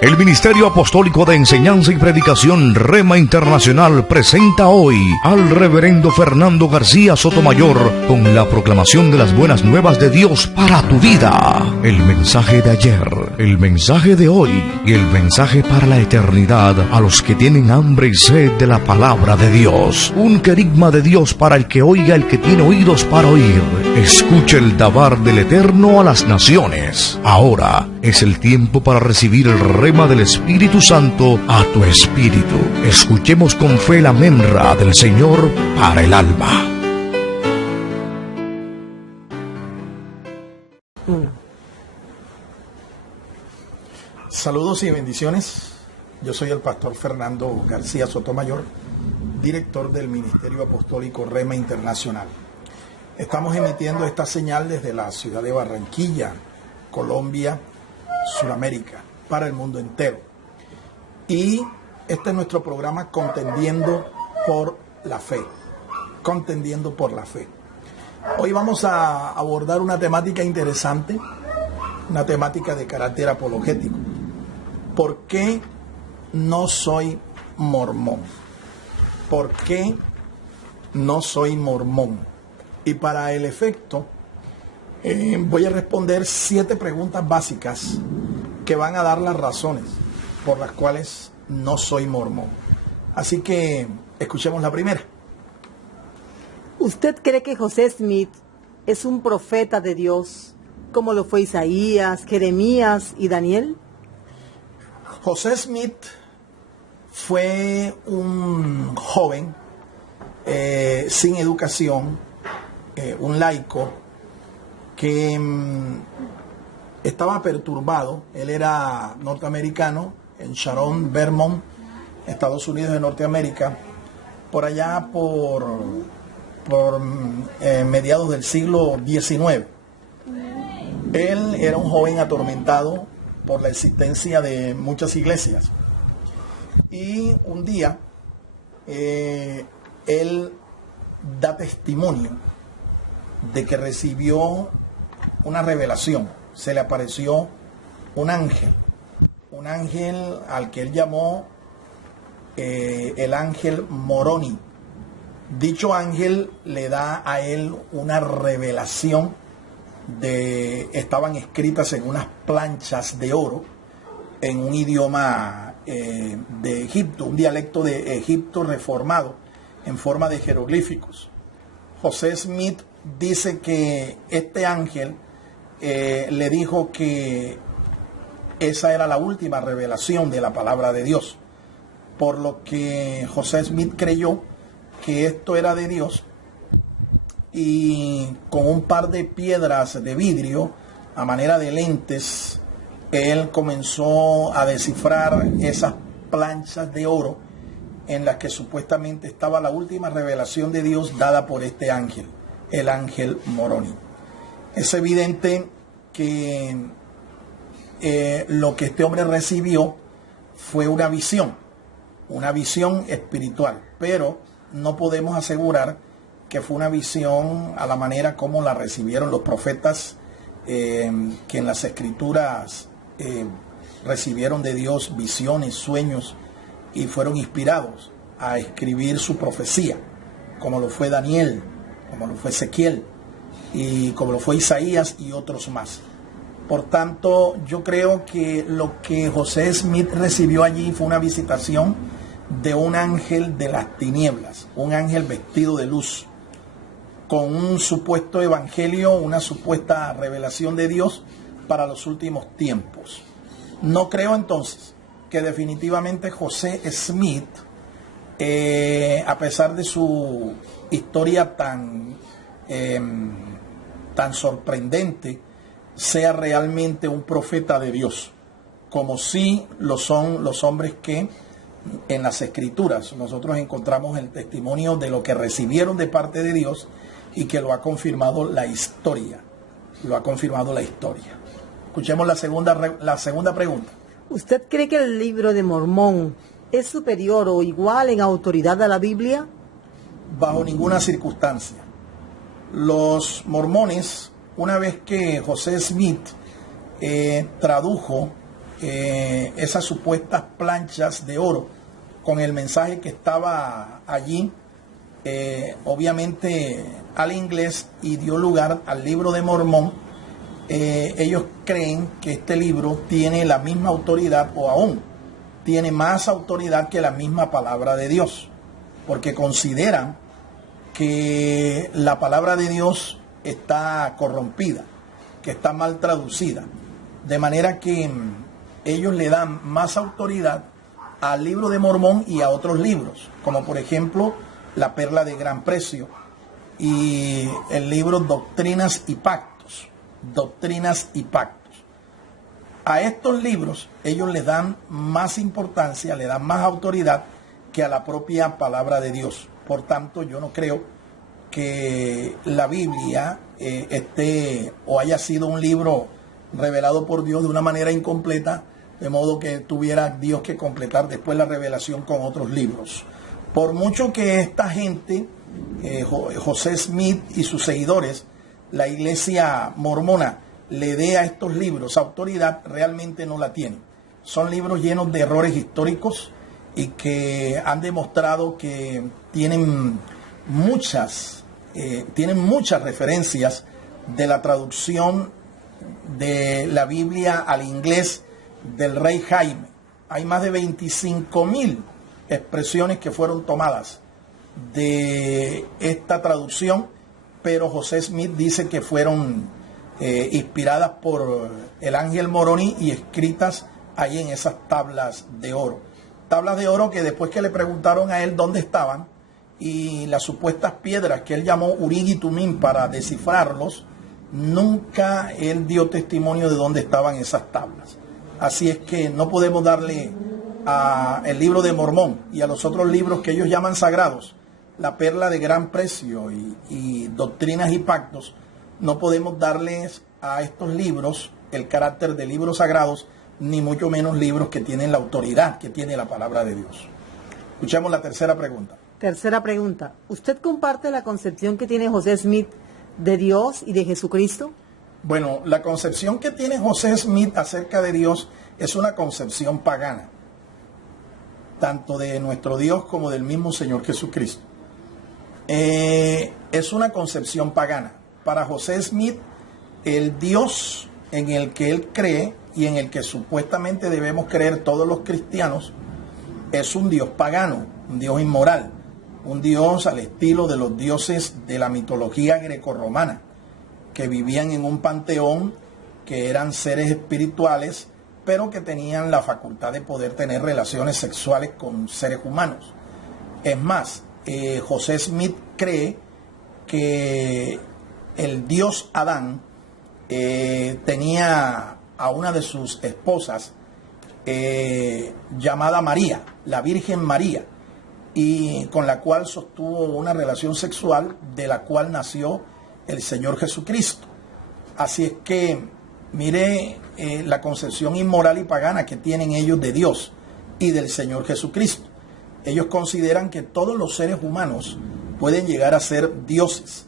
El Ministerio Apostólico de Enseñanza y Predicación Rema Internacional presenta hoy al Reverendo Fernando García Sotomayor con la proclamación de las buenas nuevas de Dios para tu vida. El mensaje de ayer, el mensaje de hoy y el mensaje para la eternidad a los que tienen hambre y sed de la palabra de Dios. Un querigma de Dios para el que oiga, el que tiene oídos para oír. Escuche el dabar del Eterno a las naciones. Ahora es el tiempo para recibir el rema del Espíritu Santo a tu espíritu. Escuchemos con fe la menra del Señor para el alma. Saludos y bendiciones. Yo soy el pastor Fernando García Sotomayor, director del Ministerio Apostólico Rema Internacional. Estamos emitiendo esta señal desde la ciudad de Barranquilla, Colombia, Sudamérica, para el mundo entero. Y este es nuestro programa Contendiendo por la Fe. Contendiendo por la Fe. Hoy vamos a abordar una temática interesante, una temática de carácter apologético. ¿Por qué no soy mormón? ¿Por qué no soy mormón? Y para el efecto, voy a responder 7 preguntas básicas que van a dar las razones por las cuales no soy mormón. Así que escuchemos la primera. ¿Usted cree que José Smith es un profeta de Dios, como lo fue Isaías, Jeremías y Daniel? José Smith fue un joven sin educación, un laico que estaba perturbado. Él era norteamericano en Sharon, Vermont, Estados Unidos de Norteamérica, por allá por mediados del siglo XIX. Él era un joven atormentado por la existencia de muchas iglesias. Y un día él da testimonio de que recibió una revelación. Se le apareció un ángel al que él llamó el ángel Moroni. Dicho ángel le da a él una revelación. Estaban escritas en unas planchas de oro en un idioma de Egipto, un dialecto de Egipto reformado en forma de jeroglíficos. José Smith dice que este ángel le dijo que esa era la última revelación de la palabra de Dios, por lo que José Smith creyó que esto era de Dios, y con un par de piedras de vidrio a manera de lentes, él comenzó a descifrar esas planchas de oro en las que supuestamente estaba la última revelación de Dios dada por este ángel, el ángel Moroni. Es evidente que lo que este hombre recibió fue una visión espiritual, pero no podemos asegurar que fue una visión a la manera como la recibieron los profetas que en las escrituras recibieron de Dios visiones, sueños, y fueron inspirados a escribir su profecía, como lo fue Daniel, como lo fue Ezequiel, y como lo fue Isaías y otros más. Por tanto, yo creo que lo que José Smith recibió allí fue una visitación de un ángel de las tinieblas, un ángel vestido de luz, con un supuesto evangelio, una supuesta revelación de Dios para los últimos tiempos. No creo entonces que definitivamente José Smith, a pesar de su historia tan sorprendente, sea realmente un profeta de Dios, como sí lo son los hombres que en las escrituras nosotros encontramos el testimonio de lo que recibieron de parte de Dios y que lo ha confirmado la historia. Escuchemos la segunda pregunta. ¿Usted cree que el libro de Mormón es superior o igual en autoridad a la Biblia? Bajo ninguna circunstancia. Los mormones, una vez que José Smith tradujo esas supuestas planchas de oro con el mensaje que estaba allí, obviamente al inglés, y dio lugar al libro de Mormón. Ellos creen que este libro tiene la misma autoridad, o aún tiene más autoridad que la misma palabra de Dios, porque consideran que la palabra de Dios está corrompida, que está mal traducida, de manera que ellos le dan más autoridad al libro de Mormón y a otros libros, como por ejemplo la Perla de Gran Precio y el libro Doctrinas y Pactos. Doctrinas y Pactos. A estos libros ellos les dan más importancia, le dan más autoridad que a la propia palabra de Dios. Por tanto, yo no creo que la Biblia esté o haya sido un libro revelado por Dios de una manera incompleta, de modo que tuviera Dios que completar después la revelación con otros libros. Por mucho que esta gente, José Smith y sus seguidores, la iglesia mormona, le dé a estos libros autoridad, realmente no la tiene. Son libros llenos de errores históricos y que han demostrado que tienen muchas referencias de la traducción de la Biblia al inglés del rey Jaime. Hay más de 25,000 expresiones que fueron tomadas de esta traducción, pero José Smith dice que fueron inspiradas por el ángel Moroni y escritas ahí en esas tablas de oro. Tablas de oro que después que le preguntaron a él dónde estaban, y las supuestas piedras que él llamó Urim y Tumim para descifrarlos, nunca él dio testimonio de dónde estaban esas tablas. Así es que no podemos darle al libro de Mormón y a los otros libros que ellos llaman sagrados, la Perla de Gran Precio y Doctrinas y Pactos, no podemos darles a estos libros el carácter de libros sagrados, ni mucho menos libros que tienen la autoridad que tiene la palabra de Dios. Escuchemos la tercera pregunta. Tercera pregunta. ¿Usted comparte la concepción que tiene José Smith de Dios y de Jesucristo? Bueno, la concepción que tiene José Smith acerca de Dios es una concepción pagana, tanto de nuestro Dios como del mismo Señor Jesucristo. Es una concepción pagana. Para José Smith, el Dios en el que él cree y en el que supuestamente debemos creer todos los cristianos es un Dios pagano, un Dios inmoral, un Dios al estilo de los dioses de la mitología grecorromana, que vivían en un panteón, que eran seres espirituales, pero que tenían la facultad de poder tener relaciones sexuales con seres humanos. Es más, José Smith cree que el dios Adán tenía a una de sus esposas llamada María, la Virgen María, y con la cual sostuvo una relación sexual de la cual nació el Señor Jesucristo. Así es que mire la concepción inmoral y pagana que tienen ellos de Dios y del Señor Jesucristo. Ellos consideran que todos los seres humanos pueden llegar a ser dioses.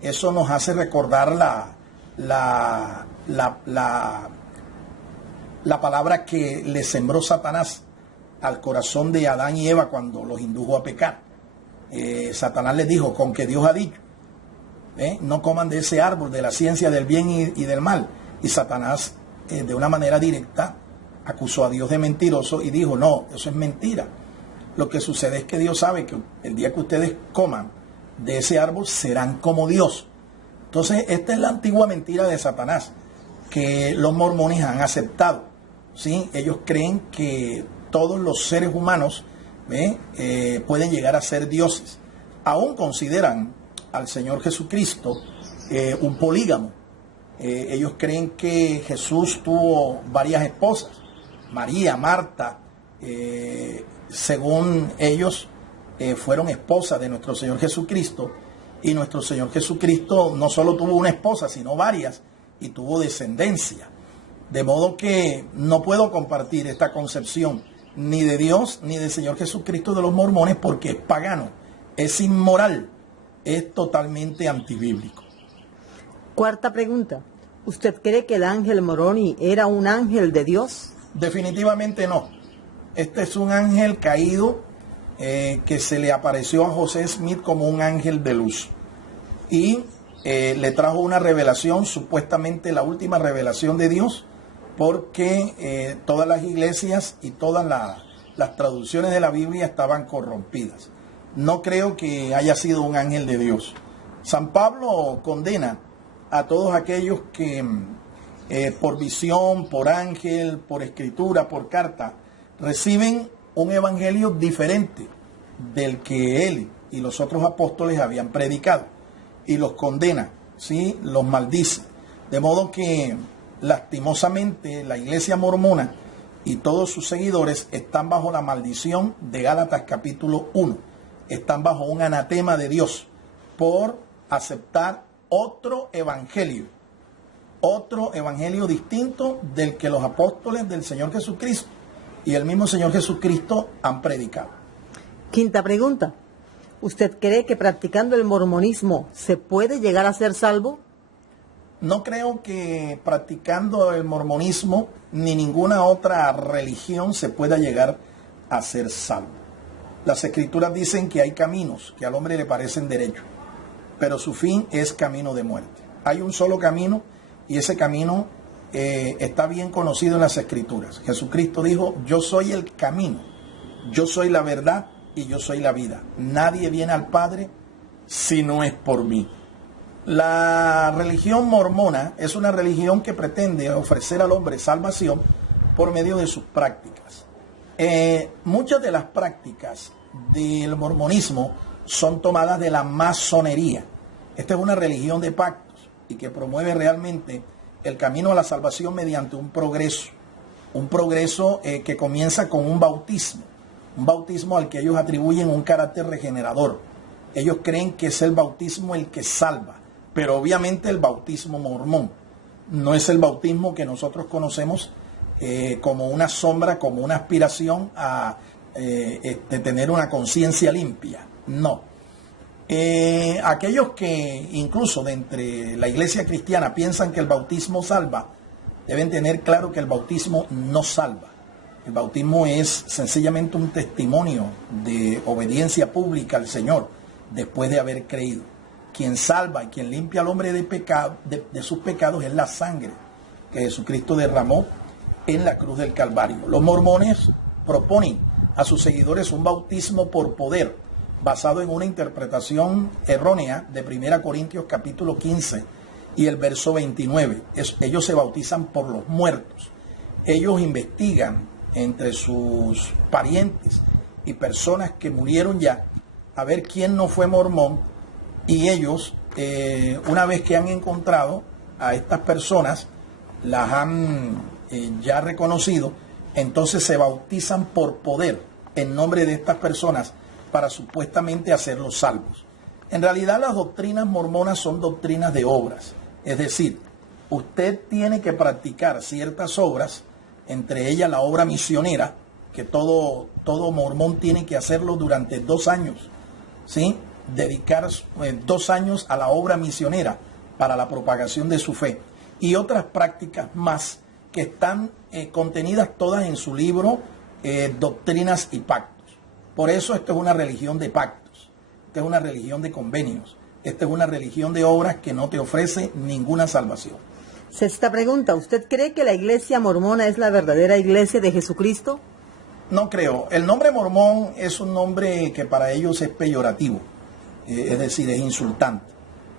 Eso nos hace recordar la palabra que le sembró Satanás al corazón de Adán y Eva cuando los indujo a pecar. Satanás les dijo, con que Dios ha dicho, no coman de ese árbol de la ciencia del bien y del mal. Y Satanás, de una manera directa, acusó a Dios de mentiroso y dijo, no, eso es mentira. Lo que sucede es que Dios sabe que el día que ustedes coman de ese árbol serán como Dios. Entonces, esta es la antigua mentira de Satanás, que los mormones han aceptado. ¿Sí? Ellos creen que todos los seres humanos pueden llegar a ser dioses. Aún consideran al Señor Jesucristo un polígamo. Ellos creen que Jesús tuvo varias esposas, María, Marta, según ellos fueron esposas de nuestro Señor Jesucristo, y nuestro Señor Jesucristo no solo tuvo una esposa, sino varias, y tuvo descendencia. De modo que no puedo compartir esta concepción ni de Dios ni del Señor Jesucristo de los mormones, porque es pagano, es inmoral, es totalmente antibíblico. Cuarta pregunta. ¿Usted cree que el ángel Moroni era un ángel de Dios? Definitivamente no. Este es un ángel caído que se le apareció a José Smith como un ángel de luz. Y le trajo una revelación, supuestamente la última revelación de Dios, porque todas las iglesias y todas las traducciones de la Biblia estaban corrompidas. No creo que haya sido un ángel de Dios. San Pablo condena a todos aquellos que por visión, por ángel, por escritura, por carta, reciben un evangelio diferente del que él y los otros apóstoles habían predicado, y los condena, ¿sí? Los maldice. De modo que lastimosamente la iglesia mormona y todos sus seguidores están bajo la maldición de Gálatas capítulo 1. Están bajo un anatema de Dios por aceptar otro evangelio distinto del que los apóstoles del Señor Jesucristo y el mismo Señor Jesucristo han predicado. Quinta pregunta. ¿Usted cree que practicando el mormonismo se puede llegar a ser salvo? No creo que practicando el mormonismo ni ninguna otra religión se pueda llegar a ser salvo. Las escrituras dicen que hay caminos que al hombre le parecen derechos, pero su fin es camino de muerte. Hay un solo camino y ese camino está bien conocido en las escrituras. Jesucristo dijo: yo soy el camino, yo soy la verdad y yo soy la vida. Nadie viene al Padre si no es por mí. La religión mormona es una religión que pretende ofrecer al hombre salvación por medio de sus prácticas. Muchas de las prácticas del mormonismo son tomadas de la masonería. Esta es una religión de pactos y que promueve realmente el camino a la salvación mediante un progreso que comienza con un bautismo al que ellos atribuyen un carácter regenerador. Ellos creen que es el bautismo el que salva, pero obviamente el bautismo mormón no es el bautismo que nosotros conocemos como una sombra, como una aspiración a tener una conciencia limpia. No. Aquellos que incluso de entre la iglesia cristiana piensan que el bautismo salva, deben tener claro que el bautismo no salva. El bautismo es sencillamente un testimonio de obediencia pública al Señor después de haber creído. Quien salva y quien limpia al hombre de sus pecados es la sangre que Jesucristo derramó en la cruz del Calvario. Los mormones proponen a sus seguidores un bautismo por poder, basado en una interpretación errónea de 1 Corintios capítulo 15 y el verso 29. Ellos se bautizan por los muertos. Ellos investigan entre sus parientes y personas que murieron ya, a ver quién no fue mormón, y ellos, una vez que han encontrado a estas personas, las han ya reconocido, entonces se bautizan por poder en nombre de estas personas para supuestamente hacerlos salvos. En realidad las doctrinas mormonas son doctrinas de obras, es decir, usted tiene que practicar ciertas obras, entre ellas la obra misionera, que todo mormón tiene que hacerlo durante 2 años, ¿sí? Dedicar 2 años a la obra misionera para la propagación de su fe, y otras prácticas más que están contenidas todas en su libro Doctrinas y Pactos. Por eso esto es una religión de pactos, esta es una religión de convenios, esta es una religión de obras que no te ofrece ninguna salvación. Sexta pregunta. ¿Usted cree que la iglesia mormona es la verdadera iglesia de Jesucristo? No creo. El nombre mormón es un nombre que para ellos es peyorativo, es decir, es insultante.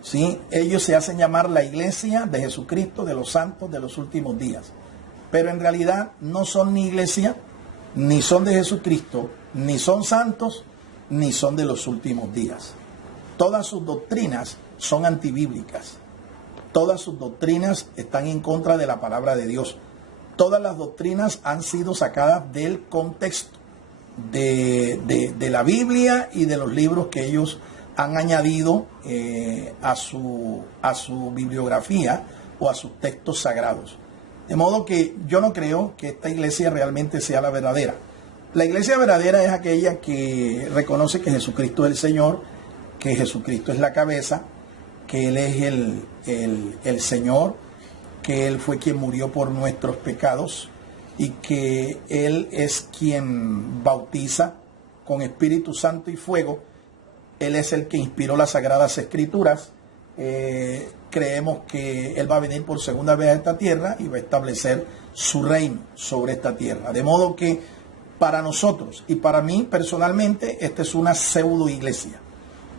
¿Sí? Ellos se hacen llamar la iglesia de Jesucristo, de los santos de los últimos días. Pero en realidad no son ni iglesia, ni son de Jesucristo, ni son santos, ni son de los últimos días. Todas sus doctrinas son antibíblicas. Todas sus doctrinas están en contra de la palabra de Dios. Todas las doctrinas han sido sacadas del contexto de la Biblia y de los libros que ellos han añadido a su bibliografía o a sus textos sagrados. De modo que yo no creo que esta iglesia realmente sea la verdadera. La iglesia verdadera es aquella que reconoce que Jesucristo es el Señor, que Jesucristo es la cabeza, que Él es el Señor, que Él fue quien murió por nuestros pecados y que Él es quien bautiza con Espíritu Santo y fuego. Él es el que inspiró las Sagradas Escrituras. Creemos que Él va a venir por segunda vez a esta tierra y va a establecer su reino sobre esta tierra. De modo que para nosotros y para mí personalmente, esta es una pseudo iglesia.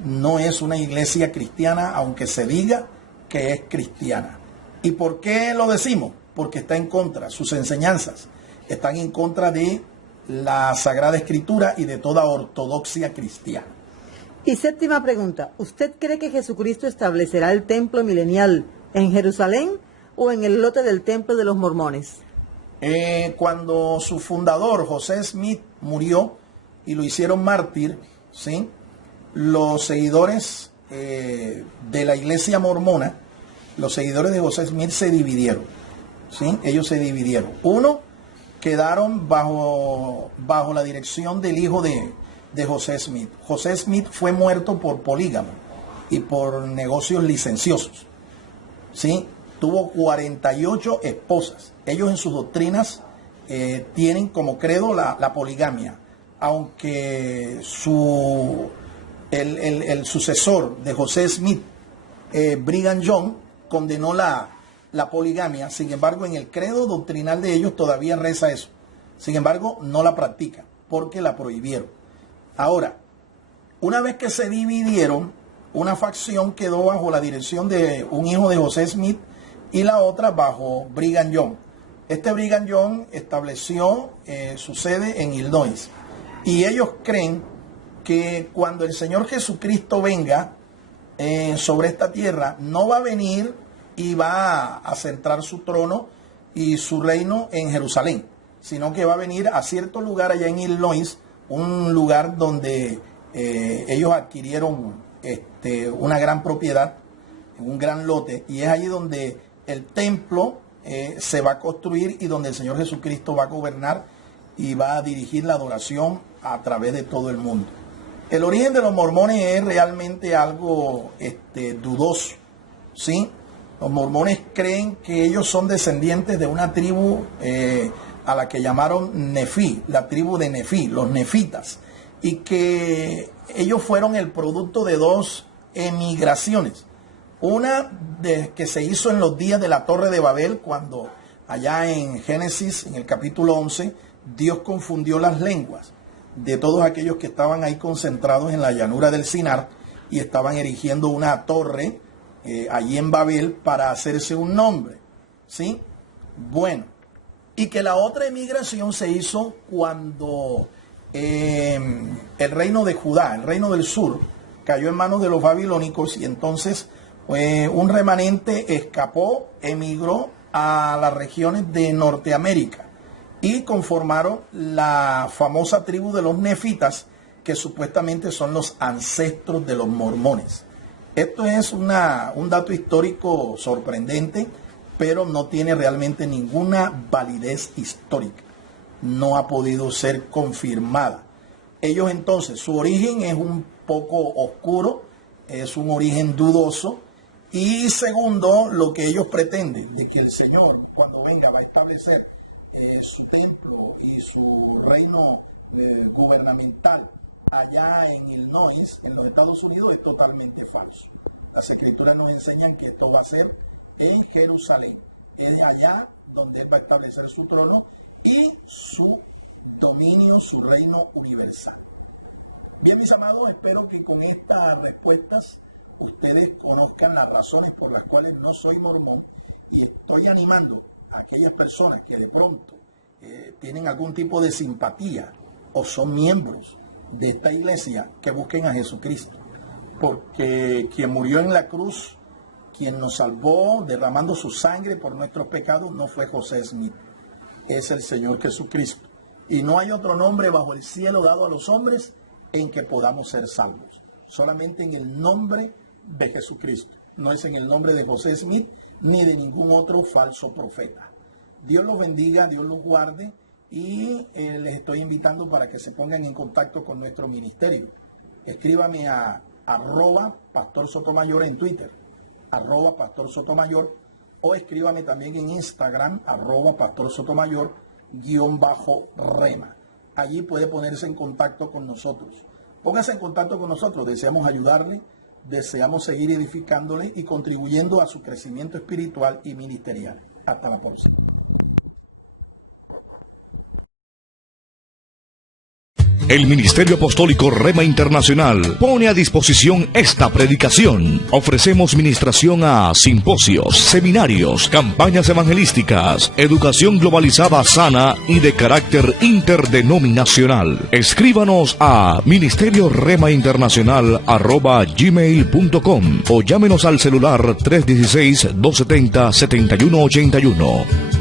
No es una iglesia cristiana, aunque se diga que es cristiana. ¿Y por qué lo decimos? Porque está en contra, sus enseñanzas están en contra de la Sagrada Escritura y de toda ortodoxia cristiana. Y séptima pregunta, ¿usted cree que Jesucristo establecerá el templo milenial en Jerusalén o en el lote del templo de los mormones? Cuando su fundador, José Smith, murió y lo hicieron mártir, ¿sí?, los seguidores de la iglesia mormona, los seguidores de José Smith se dividieron, ¿sí? Ellos se dividieron. Uno quedaron bajo la dirección del hijo de José Smith. José Smith fue muerto por polígamo y por negocios licenciosos, ¿sí? Tuvo 48 esposas. Ellos en sus doctrinas tienen como credo la poligamia, aunque el sucesor de José Smith, Brigham Young, condenó la poligamia. Sin embargo, en el credo doctrinal de ellos todavía reza eso. Sin embargo, no la practican porque la prohibieron. Ahora, una vez que se dividieron, una facción quedó bajo la dirección de un hijo de José Smith y la otra bajo Brigham Young. Este Brigham Young estableció su sede en Illinois y ellos creen que cuando el Señor Jesucristo venga sobre esta tierra, no va a venir y va a centrar su trono y su reino en Jerusalén, sino que va a venir a cierto lugar allá en Illinois, un lugar donde ellos adquirieron una gran propiedad, un gran lote, y es allí donde el templo se va a construir y donde el Señor Jesucristo va a gobernar y va a dirigir la adoración a través de todo el mundo. El origen de los mormones es realmente algo dudoso, ¿sí? Los mormones creen que ellos son descendientes de una tribu a la que llamaron Nefí, la tribu de Nefí, los nefitas, y que ellos fueron el producto de dos emigraciones. Una que se hizo en los días de la Torre de Babel, cuando allá en Génesis, en el capítulo 11, Dios confundió las lenguas de todos aquellos que estaban ahí concentrados en la llanura del Sinar y estaban erigiendo una torre allí en Babel para hacerse un nombre, ¿sí? Bueno, y que la otra emigración se hizo cuando el reino de Judá, el reino del sur, cayó en manos de los babilónicos y entonces un remanente escapó, emigró a las regiones de Norteamérica y conformaron la famosa tribu de los nefitas, que supuestamente son los ancestros de los mormones. Esto es un dato histórico sorprendente, pero no tiene realmente ninguna validez histórica. No ha podido ser confirmada. Ellos entonces, su origen es un poco oscuro, es un origen dudoso, y segundo, lo que ellos pretenden, de que el Señor cuando venga va a establecer su templo y su reino gubernamental allá en Illinois, en los Estados Unidos, es totalmente falso. Las Escrituras nos enseñan que esto va a ser en Jerusalén. Es allá donde Él va a establecer su trono y su dominio, su reino universal. Bien, mis amados, espero que con estas respuestas ustedes conozcan las razones por las cuales no soy mormón, y estoy animando a aquellas personas que de pronto tienen algún tipo de simpatía o son miembros de esta iglesia, que busquen a Jesucristo, porque quien murió en la cruz, quien nos salvó derramando su sangre por nuestros pecados, no fue José Smith, es el Señor Jesucristo, y no hay otro nombre bajo el cielo dado a los hombres en que podamos ser salvos, solamente en el nombre de Jesucristo. No es en el nombre de José Smith ni de ningún otro falso profeta. Dios los bendiga, Dios los guarde, y les estoy invitando para que se pongan en contacto con nuestro ministerio. Escríbame a @Pastor Sotomayor en Twitter, @Pastor Sotomayor, o escríbame también en Instagram, @Pastor Sotomayor, rema. Allí puede ponerse en contacto con nosotros. Póngase en contacto con nosotros, deseamos ayudarle, deseamos seguir edificándole y contribuyendo a su crecimiento espiritual y ministerial. Hasta la próxima. El Ministerio Apostólico Rema Internacional pone a disposición esta predicación. Ofrecemos ministración a simposios, seminarios, campañas evangelísticas, educación globalizada sana y de carácter interdenominacional. Escríbanos a ministerioremainternacional@gmail.com o llámenos al celular 316-270-7181.